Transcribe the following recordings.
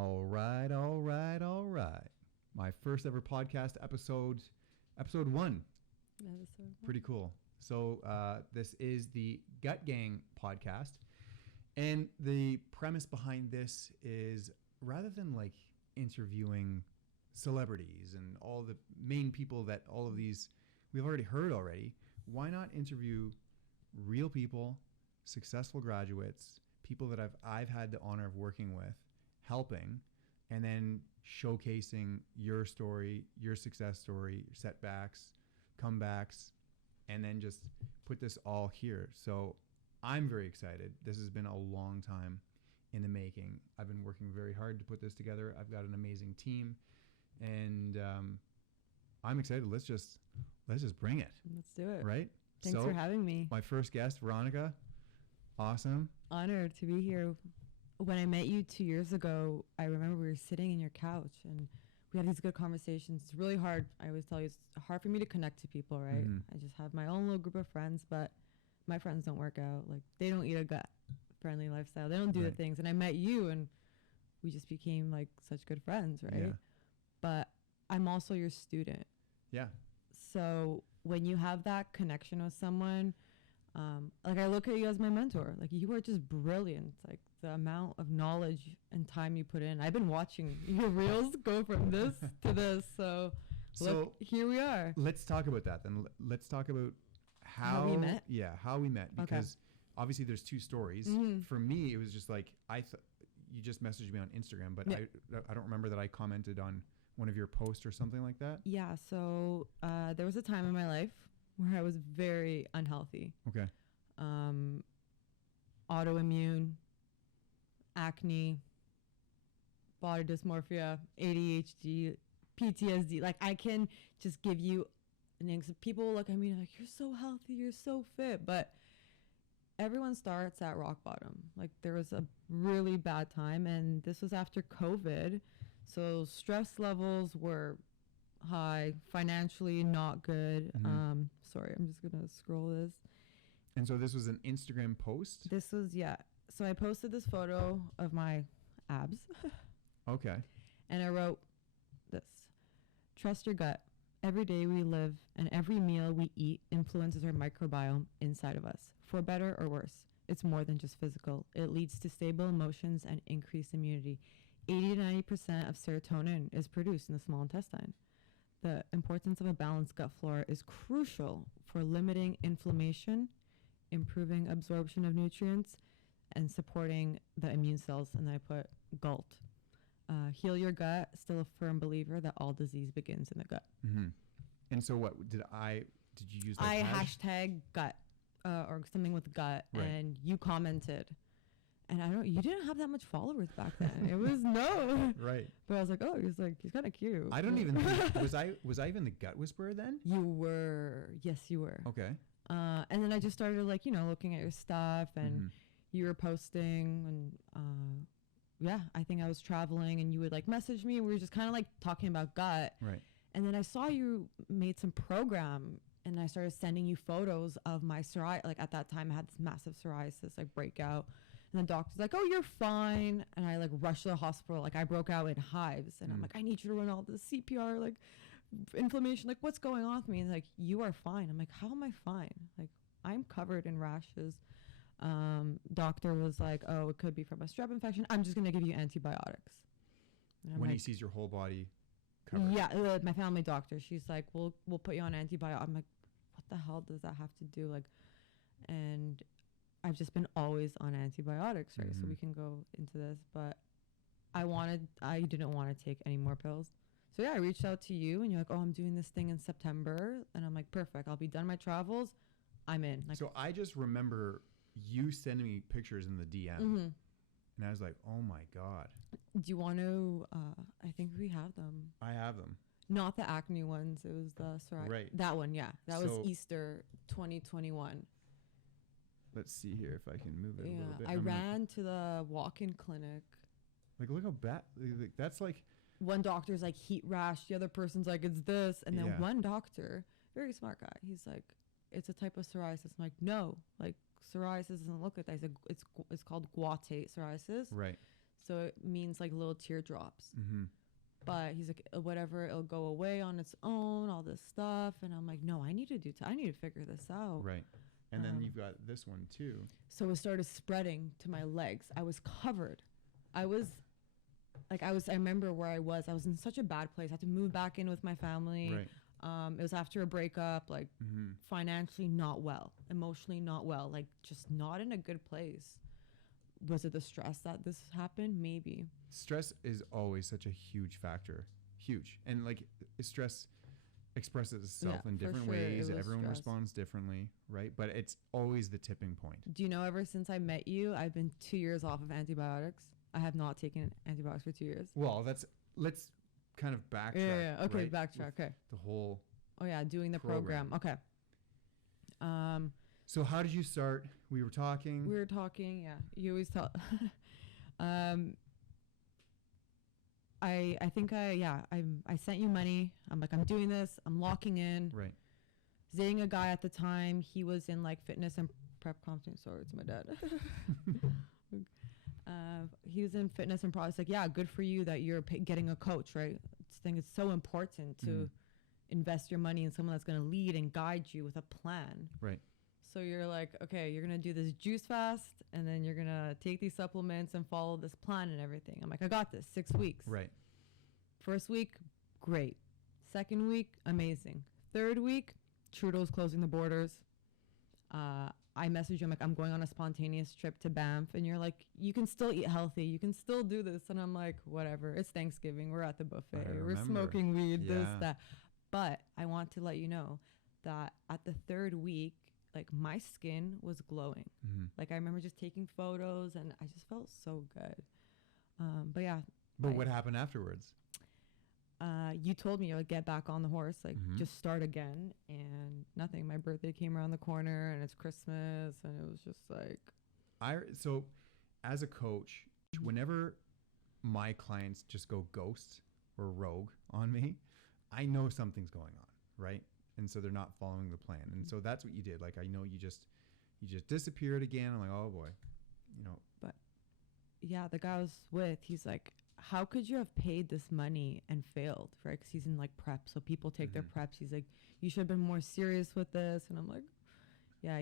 All right, all right, all right. My first ever podcast episode 1. Pretty cool. So this is the Gut Gang podcast. And the premise behind this is rather than like interviewing celebrities and all the main people that all of these we've already heard already, why not interview real people, successful graduates, people that I've had the honor of working with, helping, and then showcasing your story, your success story, your setbacks, comebacks, and then just put this all here. So I'm very excited. This has been a long time in the making. I've been working very hard to put this together. I've got an amazing team, and I'm excited. Let's just bring it. Let's do it. Right? Thanks for having me. My first guest, Veronica. Awesome. Honored to be here. When I met you 2 years ago, I remember we were sitting in your couch and we had these good conversations. It's really hard. I always tell you, it's hard for me to connect to people, right? Mm-hmm. I just have my own little group of friends, but my friends don't work out. Like, they don't eat a gut-friendly lifestyle. They don't do the things. And I met you and we just became like such good friends, right? Yeah. But I'm also your student. Yeah. So when you have that connection with someone, like I look at you as my mentor. Like, you are just brilliant. Like, the amount of knowledge and time you put in. I've been watching your reels go from this to this. So look, here we are. Let's talk about that then. Let's talk about how we met. Yeah, how we met. Because obviously there's two stories. Mm-hmm. For me, it was just like, you just messaged me on Instagram, but I don't remember that I commented on one of your posts or something like that. Yeah. So there was a time in my life where I was very unhealthy. Okay. Autoimmune, acne, body dysmorphia, ADHD, PTSD. Like, I can just give you names. People look at me like, you're so healthy, you're so fit. But everyone starts at rock bottom. Like, there was a really bad time, and this was after COVID. So stress levels were high, financially not good. Mm-hmm. Sorry, I'm just gonna scroll this. And so this was an Instagram post? This was, so I posted this photo of my abs. Okay. And I wrote this: trust your gut. Every day we live and every meal we eat influences our microbiome inside of us, for better or worse. It's more than just physical. It leads to stable emotions and increased immunity. 80 to 90% of serotonin is produced in the small intestine. The importance of a balanced gut flora is crucial for limiting inflammation, improving absorption of nutrients, and supporting the immune cells. And then I put GALT. Heal your gut. Still a firm believer that all disease begins in the gut. Mm-hmm. And so what did you use? I hashtag gut or something with gut, and you commented. And you didn't have that much followers back then. It was right. But I was like, he's kind of cute. I don't even think, was I even the gut whisperer then? You were. Yes, you were. Okay. And then I just started looking at your stuff, and you were posting, and I think I was traveling, and you would message me. We were just kind of talking about gut. Right. And then I saw you made some program, and I started sending you photos of my psoriasis. Like, at that time I had this massive psoriasis breakout, and the doctor's like, oh, you're fine. And I rushed to the hospital. I broke out in hives, and I'm like, I need you to run all this CPR, inflammation, what's going on with me? And you are fine. I'm like, how am I fine? I'm covered in rashes. Doctor was like, oh, it could be from a strep infection. I'm just going to give you antibiotics. When he sees your whole body covered. Yeah, my family doctor, she's like, we'll put you on antibiotics. I'm like, what the hell does that have to do? And I've just been always on antibiotics, right? Mm-hmm. So we can go into this, but I didn't want to take any more pills. So I reached out to you, and you're like, oh, I'm doing this thing in September. And I'm like, perfect. I'll be done my travels. I'm in. So I just remember you sending me pictures in the DM. Mm-hmm. And I was like, oh my God. Do you want to, I think we have them. I have them. Not the acne ones. It was the psoriasis. Right. That one, yeah. That was Easter 2021. Let's see here if I can move it a little bit. I ran to the walk-in clinic. Look how bad. That's one doctor's heat rash. The other person's it's this. And then one doctor, very smart guy, he's like, it's a type of psoriasis. I'm like, no, psoriasis doesn't look like that. He's like, it's called guattate psoriasis. Right. So it means like little teardrops. Mm-hmm. But he's like, whatever, it'll go away on its own, all this stuff. And I'm like, no, I need to figure this out. Right. And then you've got this one too. So it started spreading to my legs. I was covered. I remember where I was in such a bad place. I had to move back in with my family. Right. It was after a breakup, like Mm-hmm. financially not well, emotionally not well, like just not in a good place. Was it the stress that this happened? Maybe. Stress is always such a huge factor. Huge. And like stress expresses itself in different ways. Everyone responds differently, right? But it's always the tipping point. Do you know, ever since I met you, I've been 2 years off of antibiotics. I have not taken antibiotics for 2 years. Well, let's kind of backtrack. Yeah. Okay, right? backtrack. Okay. The whole. Oh yeah, doing the program. Okay. So how did you start? We were talking. Yeah. You always tell. I think I sent you money. I'm like, I'm doing this. I'm locking in. Right. Dating a guy at the time. He was in like fitness and prep competition. Sorry, it's my dad. He was in fitness and products. Like, yeah, good for you that you're getting a coach, right? I think it's so important to invest your money in someone that's going to lead and guide you with a plan. Right. So you're like, okay, you're going to do this juice fast, and then you're going to take these supplements and follow this plan and everything. I'm like, I got this. 6 weeks. Right. First week, great. Second week, amazing. Third week, Trudeau's closing the borders. I messaged you, I'm like, I'm going on a spontaneous trip to Banff. And you're like, you can still eat healthy. You can still do this. And I'm like, whatever. It's Thanksgiving. We're at the buffet. We're smoking weed, this, that. But I want to let you know that at the third week, like my skin was glowing. Mm-hmm. Like I remember just taking photos and I just felt so good. But yeah. But what happened afterwards? You told me, you're like, get back on the horse, like just start again, and nothing. My birthday came around the corner and it's Christmas, and it was just like. So as a coach, whenever my clients just go ghost or rogue on me, I know something's going on, right? And so they're not following the plan. And so that's what you did. Like, I know you just disappeared again. I'm like, oh boy, But yeah, the guy I was with, he's like, how could you have paid this money and failed, right? Because he's in like prep, so people take their preps. He's like, you should have been more serious with this. And I'm like, yeah,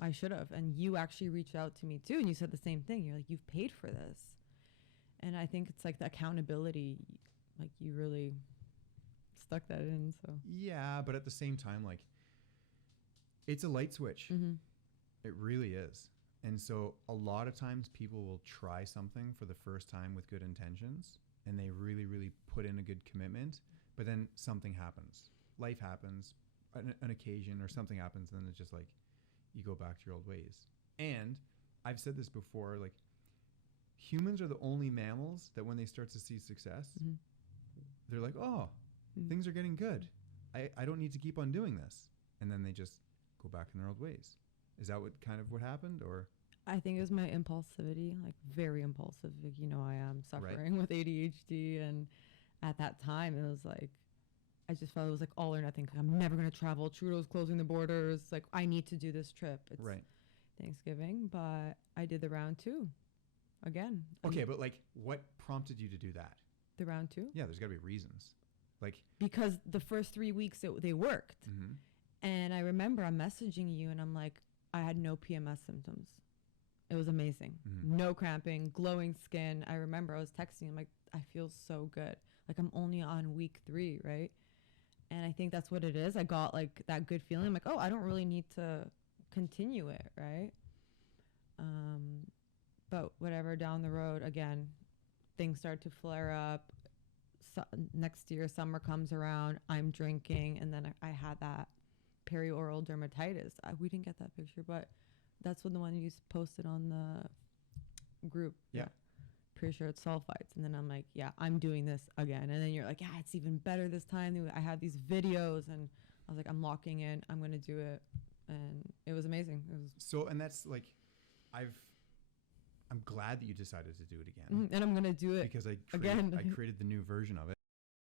I should have. And you actually reached out to me too, and you said the same thing. You're like, you've paid for this. And I think it's like the accountability, like you really stuck that in. So yeah, but at the same time, like, it's a light switch. It really is. And so a lot of times people will try something for the first time with good intentions, and they really, really put in a good commitment, but then something happens. Life happens, an occasion or something happens, and then it's just like you go back to your old ways. And I've said this before, like, humans are the only mammals that when they start to see success, they're like, oh, things are getting good. I don't need to keep on doing this. And then they just go back in their old ways. Is that what happened, or? I think it was my impulsivity, like very impulsive. Like, I am suffering with ADHD, and at that time it was like, I just felt it was like all or nothing. I'm never going to travel. Trudeau's closing the borders. Like, I need to do this trip. It's Thanksgiving, but I did the round 2 again. Okay, but like, what prompted you to do that? The round 2? Yeah, there's got to be reasons. Like, because the first 3 weeks they worked. And I remember I'm messaging you and I'm like, I had no PMS symptoms. It was amazing. No cramping, glowing skin. I remember I was texting him like, I feel so good. Like, I'm only on week 3, right? And I think that's what it is. I got like that good feeling. I'm like, oh, I don't really need to continue it, right? But whatever, down the road, again, things start to flare up. Next year, summer comes around, I'm drinking, and then I had that perioral dermatitis. We didn't get that picture, but that's when the one you posted on the group. Yeah. Pretty sure it's sulfites. And then I'm like, yeah, I'm doing this again. And then you're like, yeah, it's even better this time. I have these videos, and I was like, I'm locking in. I'm going to do it. And it was amazing. It was so, and that's like, I'm glad that you decided to do it again. And I'm going to do it because I again. I created the new version of it.